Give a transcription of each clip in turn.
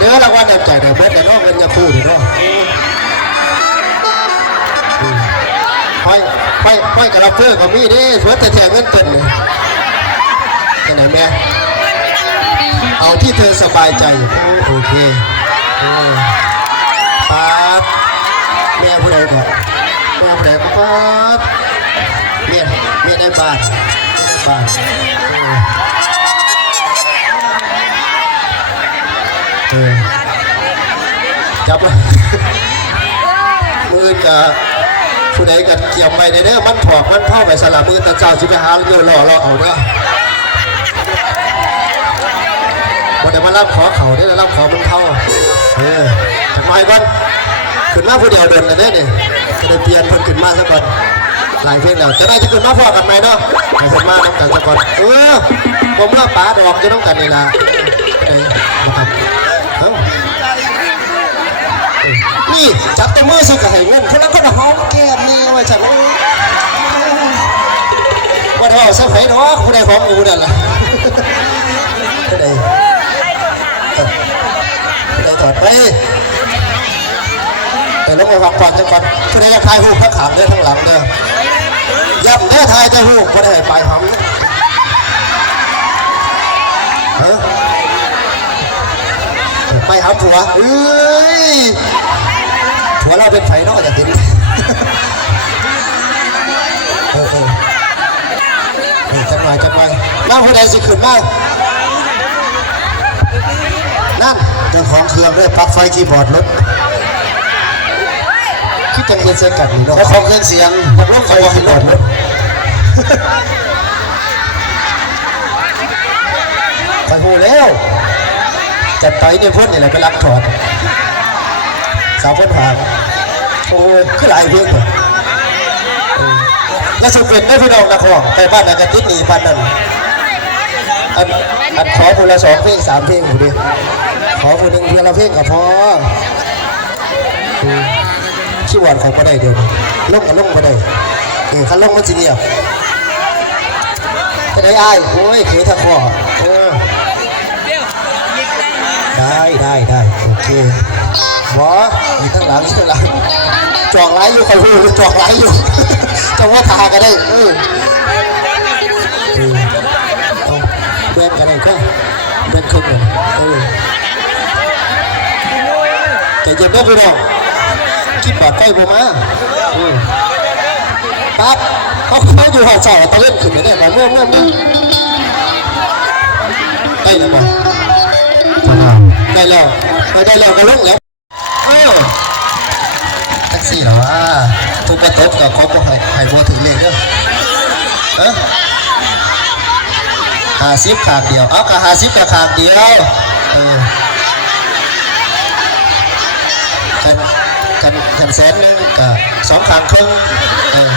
เด้อรางวัลน้ำใจเด้อเบิดแต่น้องเป็นยาคู่เด้อเนาะค่อยค่อยค่อยกับเราเพื่อก็มีเด้เพื่อแต่แทงเงินเต็มเลยจะไหนแม่เอาที่เธอสบายใจโอเคเออครับแม่ผู้ใดก่อนแม่ผู้ใดครับเมียเมียในบ้านบ้านเออ เออ จับเลยมือกับผู้ใดกัเกี่ยวไม่ได้เด้อมันถอกมันพ่อไปสลับมือตะเจ้าจิไปหาโยนหล่อเราเอาเด้อวันเดี๋ยวมารับขอเขาได้แล้วรับขอมันเท่าเออจักหน่อยก่อนขึ้นมาผู้เดียวเดินกันเด้อนี่จะได้เปลี่ยนเพิ่นขึ้นมาซะก่อนหลายเพลงแล้วจะได้จะขึ้นมาพอกันไหมเนาะขึ้นมาน้ำกันซะก่อนเออผมเมื่อป๋าดอกจะต้องกันนี่ละเออนะครับเอ้า นี่จับแต่มือสิกะให้เงินคนนั้นก็หอมแก้มนี่ว่าฉันว่าเดี๋ยวเสักไผ่เนาะคนใดของอูนั่นล่ะคนใดคนใดถอดไปแต่ลงไปฟังก่อนจังก่อนคนใดจะทายหูข้างขามเด้อทั้งหลังเด้อย่ำเด้อทายจะหูคนใดไปหอมไปหาผัวเอ้ย เราเป็นไฟนอกจากเห็นเออเออเออจังไงจังไงนั่งหัวแดงสิขึ้นมานั่นเจ้าของเครื่องด้วยปลั๊กไฟคีย์บอร์ดรถคิดจังเย็นเสียกันเนาะของเครื่องเสียงปลั๊กไฟคีย์บอร์ดรถไปโหแล้วจัดไปเนี่ยพ่นนี่แหละไปรับถอดสาวพ้นหาง โอ้ยคือหลายเพลงเลยเออแล้วสุเป็นได้พี่น้องนะขอไปบ้านนากระติดหนีปันนั่นอันอันขอคนละสองเพลงสามเพลงอยู่ดิขอคนหนึ่งเพลงละเพลงกับพอขี้วานเขาก็ได้เดียวลงกับลงก็ได้เออคันลงมันจีเดียวจะได้อ้ายโอ้ยเขยทะขอเออได้ได้ได้โอเค หมออยู่ข้างหลังอยู่ข้างหลังจอกไหลอยู่เขาหูจอกไหลอยู่จะว่าทากันได้เออเออเอาแบนกันได้ก็แบนขึ้นเลยเออใจเย็นได้พี่น้องคิดบาดใกล้ผมมาเออปั๊บเขาเขาอยู่หอดเสาตะเล่นขึ้นเลยเนี่ยเมื่อเมื่อเมื่อได้แล้วบ่ได้แล้วได้แล้วก็ลงแล้วเออ ซี่หรอวะทุกประตบกับเขาบอกให้ให้โบถึงเลขเด้อเออหาซิปขางเดียว เอากับหาซิปกับขางเดียวเออกันกันกันแสนนึงกับสองขางครึ่งเออ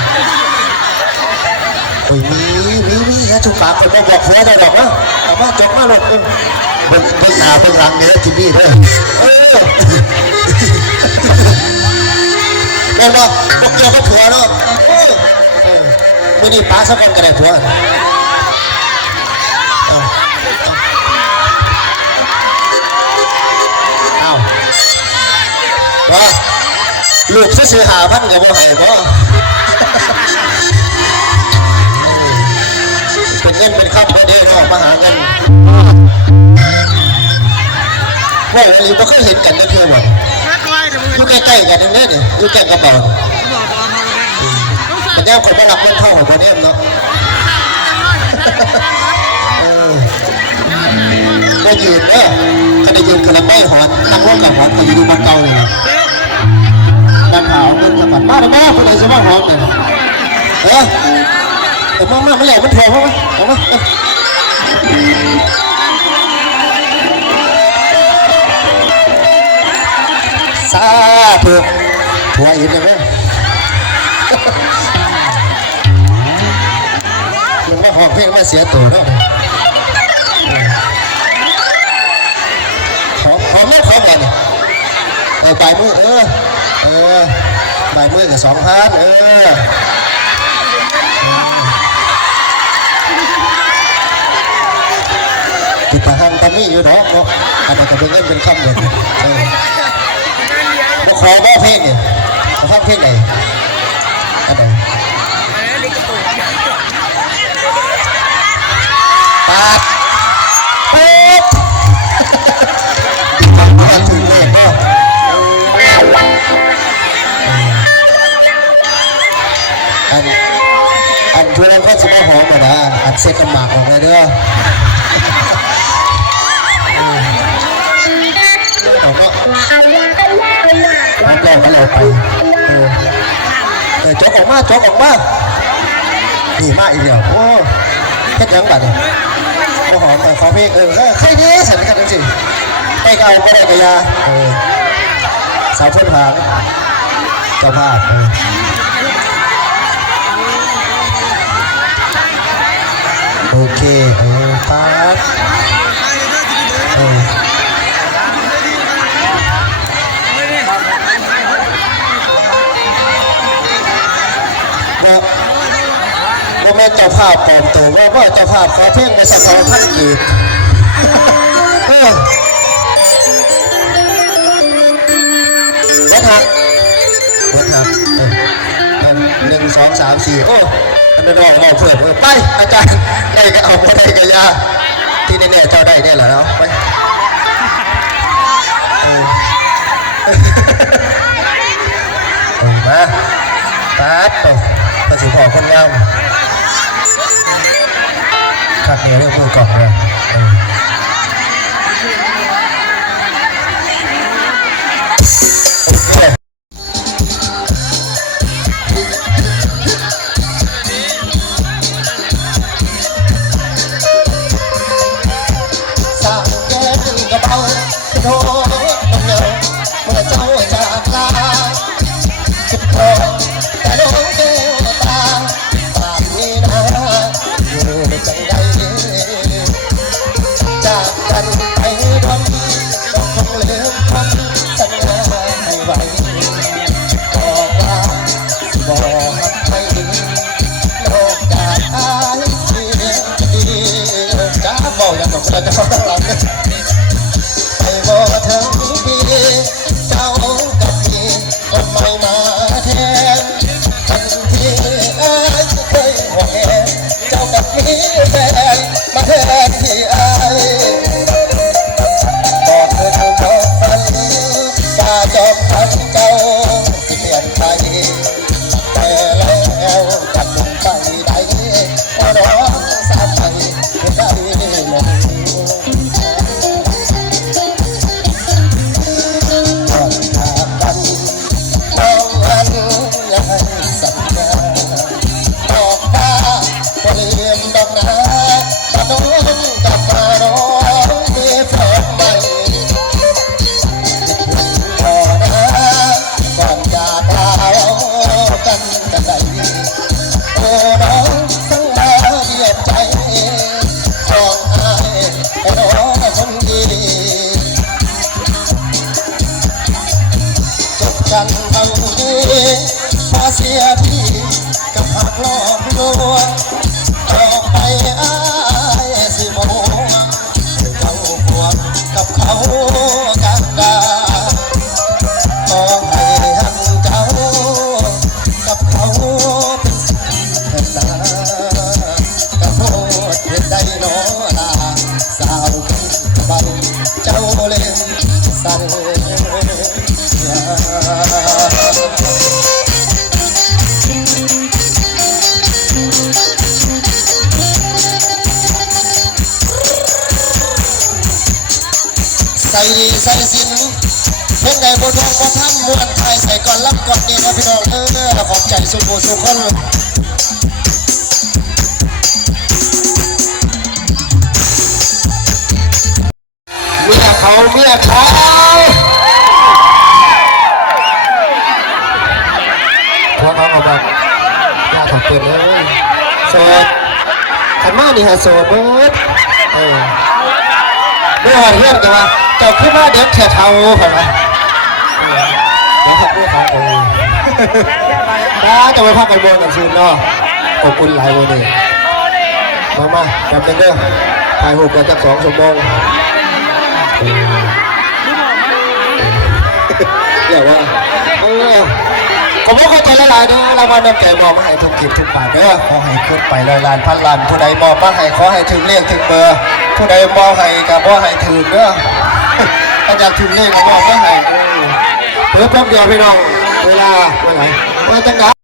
โอ้ยมีมีมีนะจุกปากคนมาบอกหัวได้ดอกนะเอามาจบมาหลดเออเบิ่งเบิ่งหน้าเบิ่งหลังเนี่ยทีวีเด้อเออ แม่นบ่บอกเกี่ยวกับผัวเนาะมื้อนี้ป้าสักคนก็ได้ผัวเอาว่าลูกซื้อหาพันก็บ่ให้บ่เป็นเงินเป็นคำบ่ได้เนาะมาหาเงินว่าอันนี้บ่เคยเห็นกันนะเพื่อนบ่อยู่ ใกล้ๆกันนั่นนี่อยู่ใกล้กระเป๋ามันแนวคนไม่รับเงินเข้าของคนนี้เนาะเออก็ยืนเนาะก็ได้ยืนคนละไม่หอนนักร้องกับหอนก็อยู่ดูมันเก่าเลยนะนั่นขาวเป็นสะบัดมาแล้วแม่คนไหนจะมาหอนเนี่ยเออแต่มามาไม่แหลกมันถ่วงมั้ยเอามา สาธุหัวอินเลยไหมลงมาหอบเพลงมาเสียตัวเนาะหอมหอมไม่หอมกันเออปลายมือเออเออปลายมือกับสองพันเออติดตาหังตะมีอยู่เนาะเนาะอันนั้นก็เป็นเงินเป็นคำเลย เออบ่ขอบ่เพลงเนี่ยขอฟังเพลงไหนอันไหนปาดปุ๊บมาถึงเลขเนาะอันอันช่วยนั้นก็จะมาหอมมานะอันเซ็ตกำหมากออกมาเด้อ รับแรงกันเราไปเออเออจกออกมาจกออกมาดีมาอีกเดียวโอ้แค่ยังบัดเนี่ยโอ้หอมขอเพลงเออเออแค่นี้สถานการณ์จริงๆไอ้เอาไม่ได้กระยาเออสาวเพื่อนผางเจ้าภาพเออโอเคเออป๊า ว่าว่าแม่เจ้าภาพปลอมตัวว่าว่าเจ้าภาพขอเพ่งในสักสองพันกีบเออวัดหักวัดหักเอออันหนึ่งสองสามสี่โอ้อันนั้นรองรองเพื่อนเออไปอาจารย์ได้ก็เอาไม่ได้ก็อยาที่แน่ๆเจ้าได้เนี่ยแหละเนาะไปเออเออมาตัดไปภาษีพอคนงามขัดเหนียวเรื่องมือก่อนเลย กับเขา นท่ำมวนไทยใส่ก่อนรับก่อนเนี่ยนะพี่น้องเออขอบใจสุโขสุขคนเมียเขาเมียเขาพวกน้องออกมาย่าถอดเปลี่ยนเลยโสดขันมานี่ฮะโสดเบิดเออไม่หอดเรื่องกันว่าเจ้าขึ้นมาเด็กแค่เท้าเหรอ แล้วทักด้วยครับผมถ้าจะไปพักกันบนกันคืนเนาะขอบคุณหลายวันเลยมามาจำเป็นเด้อถ่ายหูกันจักสองชั่วโมงเดี๋ยวว่าเออผมก็เข้าใจหลายๆเด้อรางวัลน้ำใจมอบให้ทุกกิจทุกบาทเด้อขอให้ขึ้นไปร้อยล้านพันล้านผู้ใดมอบมาให้ขอให้ถึงเลขถึงเบอร์ ผู้ใดมอบให้กับบ่ให้ถึงเด้อถ้าอยากถึงเลขก็มอบมาให้ เด้อเพิ่มแป๊บเดียวพี่น้อง เวลาว่อไงว่าจังไงโ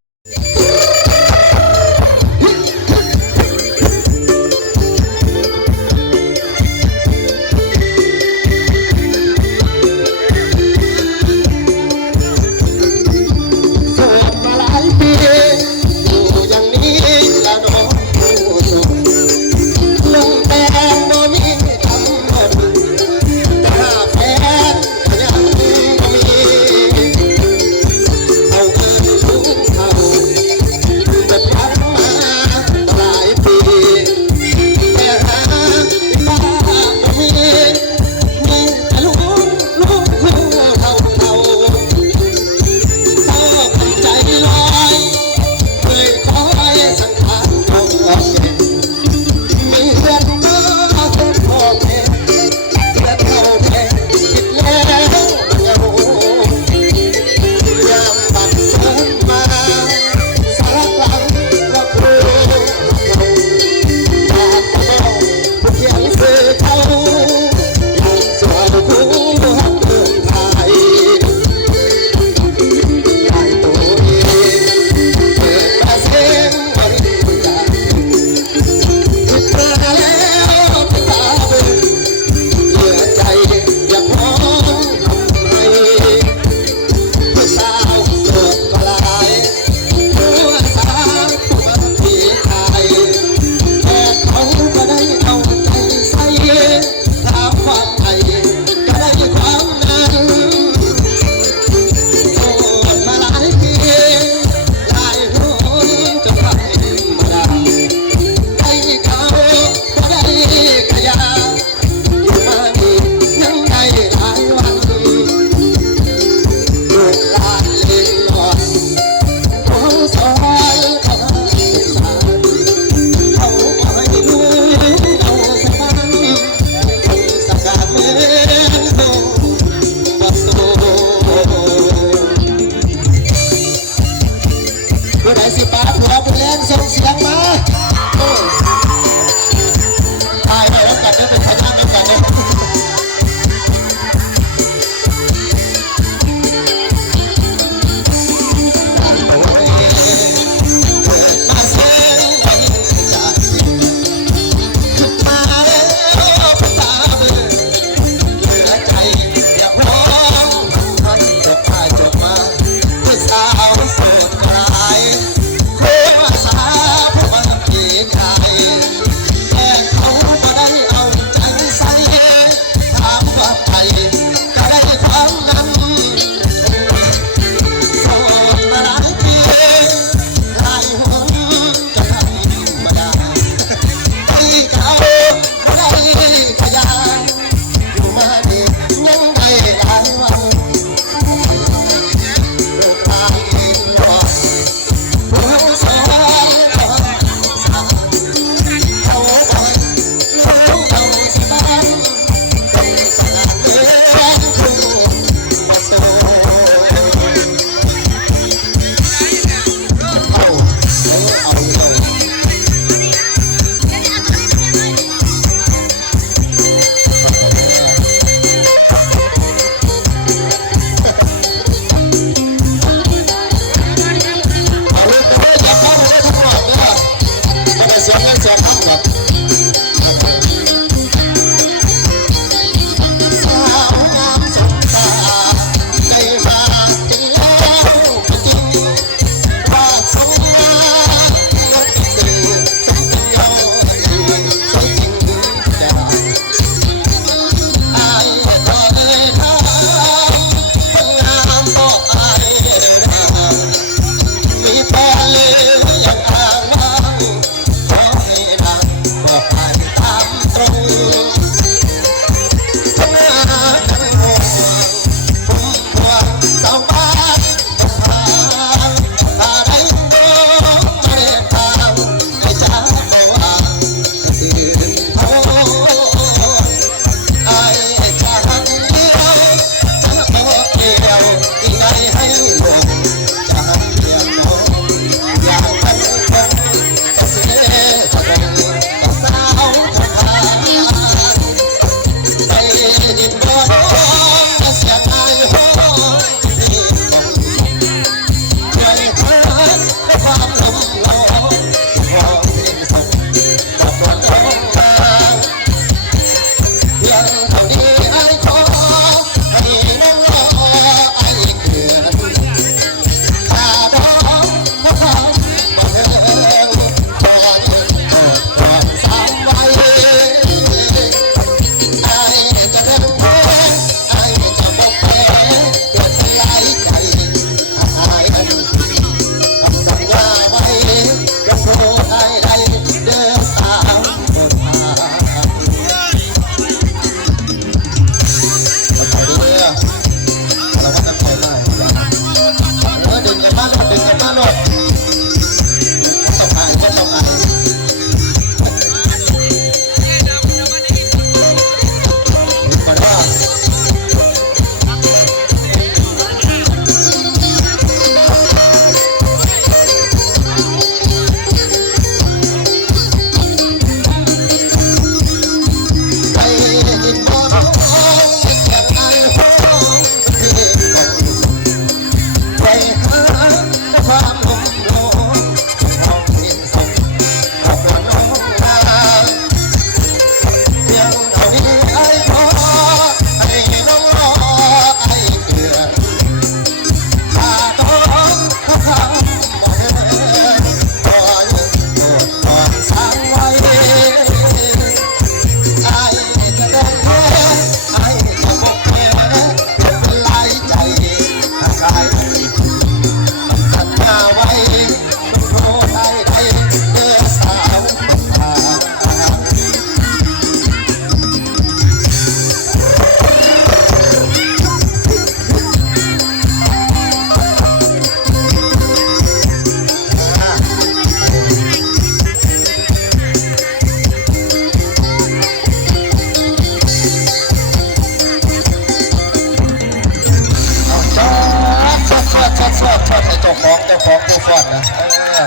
้าของเจ้าของผู้ฟอนนะเออ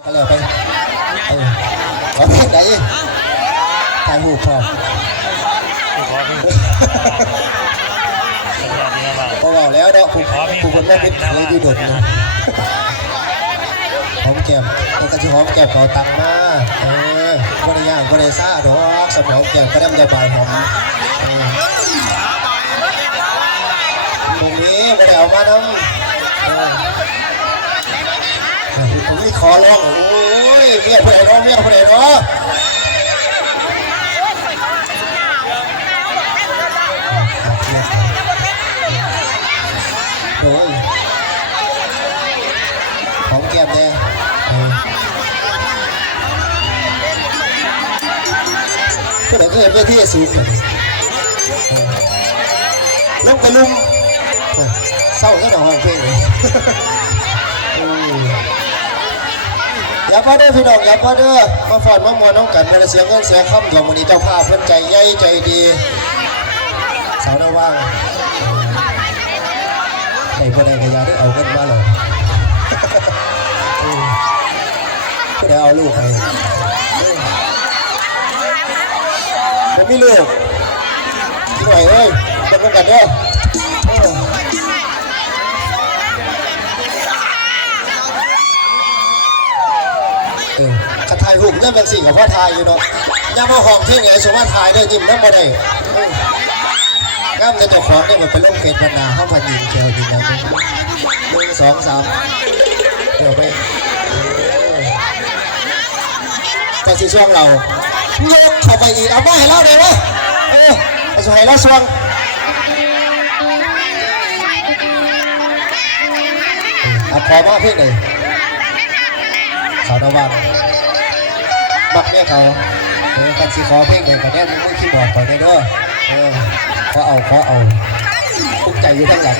เอาเลยไปเอเอไหนถ่ายรูปพร้อมก็บอกแล้วเนาะคุณคุณแม่เป็นผีดีเด่นนะหอมแก้มแล้วก็ที่หอมแก้มขอตังมาเออวันนี้ยางวันนี้ซ่าดอกสมองแบแก้มก็ได้มาบายหอมตรงนี้ไม่ได้เอามาน้ำ เออผมนี่ขอร้องโอ้ยเมียผู้ใดเนาะเมียผู้ใดเนาะโอ้ยหอมแก้มแน่เออผู้ใดก็เห็นเป็นที่สูงลยเออลงไปลุมเศร้าก็ดอกหองเพลงเลย เออ อย่าพอเด้อพี่น้องอย่าพอเด้อมาฟอนมามวนน้องกันมาเสียงเงินเสียคำของวันนี้เจ้าภาพเพิ่อนใจใหญ่ใจดีสาวนาว่างไอ้คนใดก็อยาได้เอาเงินมาเลยก็ได้เอาลูกให้ผมมีลูกพี่หน่อยเอ้ยเป็นกันเด้อ เออเออขัดถ่ายรูปนั่นเป็นสิ่งกับพ่อถ่ายอยู่เนาะย่ามาห้องเที่ยงไงสมว่าถ่ายได้ยิ้มนั่นบ่ได้เอองามในเจ้าของเนี่ยมันเป็นลงเฟซบรรณาห้องพันยิงเชียวดีนะหนึ่งสองสามเดี๋ยวไปแต่สีช่วงเรายกเข้าไปอีกเอาไม่ให้เราเลยวะเออเอาสวยแล้วช่วงเอาพอมาเพี่เลยสาว ระวังมักเนี่ยเขาเออกันสิขอเพลงเลยกันเนี้ยมือคีย์บอร์ดขาเนี่ยเด้อเออขอเอาขอเอาทุกใจอยู่ทั้งหลัง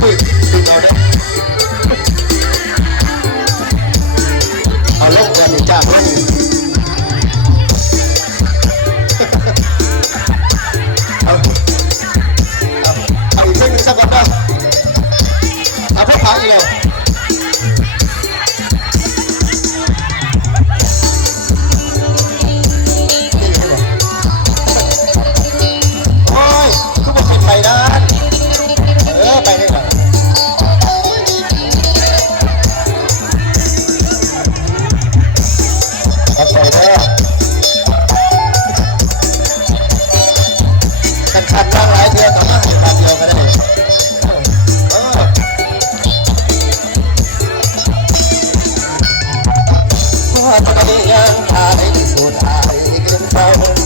quick. งอาไอ้สุดอาไอ้เกลีเศร้า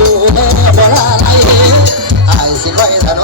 ดูเมื่อโบราณไอ้สิคอยะน